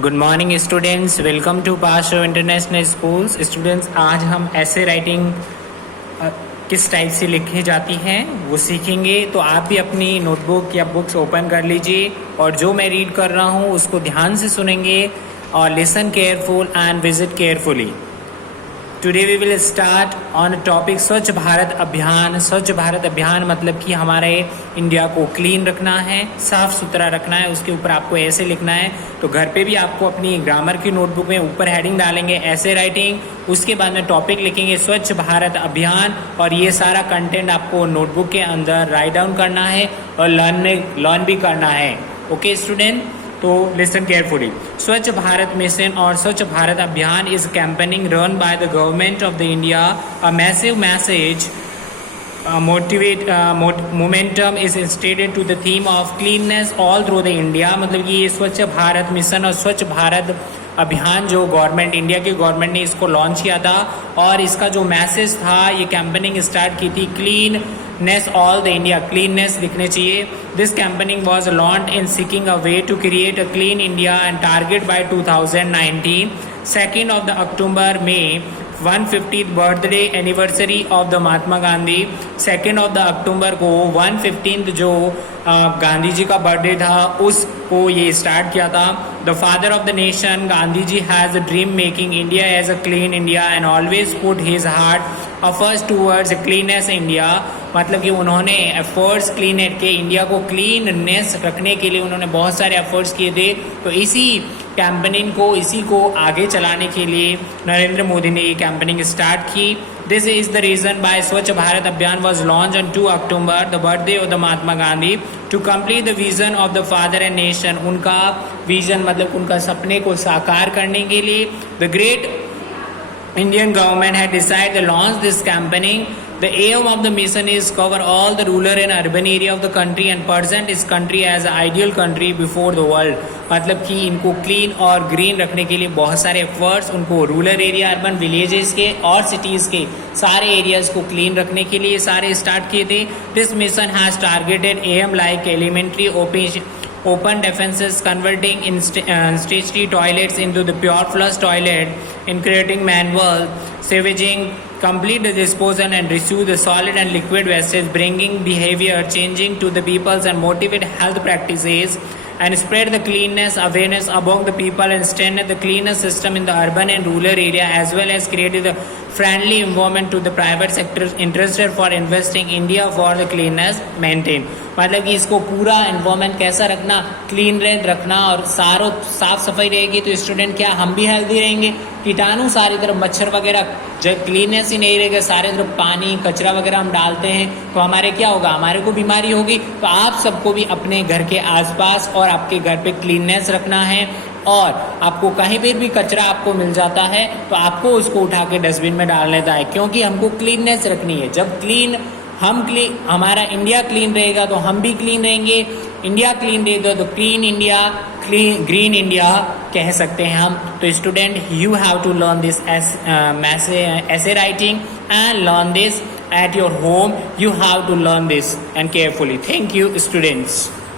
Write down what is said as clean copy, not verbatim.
Good morning students, welcome to pass international schools. Students, आज हम ऐसे राइटिंग किस टाइप से लिखी जाती है वो सीखेंगे। तो आप भी अपनी नोटबुक या बुक्स ओपन कर लीजिए और जो मैं रीड कर रहा हूँ उसको ध्यान से सुनेंगे और listen careful and visit carefully. Today we will start on topic Swachh Bharat अभियान। स्वच्छ भारत अभियान मतलब कि हमारे इंडिया को क्लीन रखना है, साफ सुथरा रखना है। उसके ऊपर आपको ऐसे लिखना है। तो घर पे भी आपको अपनी ग्रामर की नोटबुक में ऊपर हेडिंग डालेंगे ऐसे राइटिंग, उसके बाद में टॉपिक लिखेंगे स्वच्छ भारत अभियान और ये सारा कंटेंट आपको नोटबुक के अंदर राइट डाउन करना है और लर्न भी करना है। ओके स्टूडेंट, तो listen carefully. Swachh Bharat mission और Swachh Bharat Abhiyan is campaigning run by the government of the India. A massive message momentum is instated to the theme of cleanliness all through the India. मतलब कि ये स्वच्छ भारत मिशन और स्वच्छ भारत अभियान जो गवर्नमेंट, इंडिया की गवर्नमेंट ने इसको लॉन्च किया था और इसका जो मैसेज था, ये कैंपेनिंग स्टार्ट की थी cleanness all the India, cleanness दिखने चाहिए। This campaigning was launched in seeking a way to create a clean India and target by 2019 2nd of the October में 150th birthday anniversary of the Mahatma Gandhi. 2nd of the October को 115th जो गांधी जी का birthday था उसको ये start किया था। The father of the nation Gandhi ji has a dream making India as a clean India and always put his heart efforts towards cleanness India. मतलब कि उन्होंने एफर्ट्स क्लीन के इंडिया को क्लीननेस रखने के लिए उन्होंने बहुत सारे एफर्ट्स किए थे। तो इसी कैंपेनिंग को, इसी को आगे चलाने के लिए नरेंद्र मोदी ने ये कैंपेनिंग स्टार्ट की। This is the reason by Swachh Bharat Abhiyan was launch on 2 October, the birthday of the Mahatma Gandhi, to complete the vision of the father and nation. उनका विजन मतलब उनका सपने को साकार करने के लिए the great Indian government had decided to launch this campaigning. The aim of the mission is cover all the rural and urban area of the country and present this country as an ideal country before the world. मतलब कि इनको clean और green रखने के लिए बहुत सारे efforts, उनको रूरल एरिया, अर्बन विलेजेस के और सिटीज़ के सारे एरियाज को क्लीन रखने के लिए सारे स्टार्ट किए थे। This mission has targeted aim like elementary open defenses, converting in state toilets into the pure flush toilet, in creating manual savaging, complete the disposal and reuse the solid and liquid wastes, bringing behavior changing to the peoples and motivate health practices and spread the cleanness awareness among the people and strengthen the cleaner system in the urban and rural area, as well as create the friendly environment to the private sector interested for investing India for the cleanness maintain। मतलब कि इसको पूरा environment कैसा रखना, clean रखना और सारों साफ सफाई रहेगी तो स्टूडेंट क्या, हम भी हेल्दी रहेंगे। कीटाणु सारी तरफ, मच्छर वगैरह जब क्लीननेस ही नहीं रहेगा, सारे तरफ पानी कचरा वगैरह हम डालते हैं तो हमारे क्या होगा, हमारे को बीमारी होगी। तो आप सबको भी अपने घर के आसपास और आपके घर पे क्लीननेस रखना है और आपको कहीं पर भी कचरा आपको मिल जाता है तो आपको उसको उठा के डस्टबिन में डाल लेता है, क्योंकि हमको क्लीननेस रखनी है। जब हमारा इंडिया क्लीन रहेगा तो हम भी क्लीन रहेंगे। इंडिया क्लीन रहेगा तो क्लीन इंडिया, ग्रीन इंडिया कह सकते हैं हम। तो student, you have to learn this essay writing and learn this at your home. You have to learn this and carefully. Thank you students.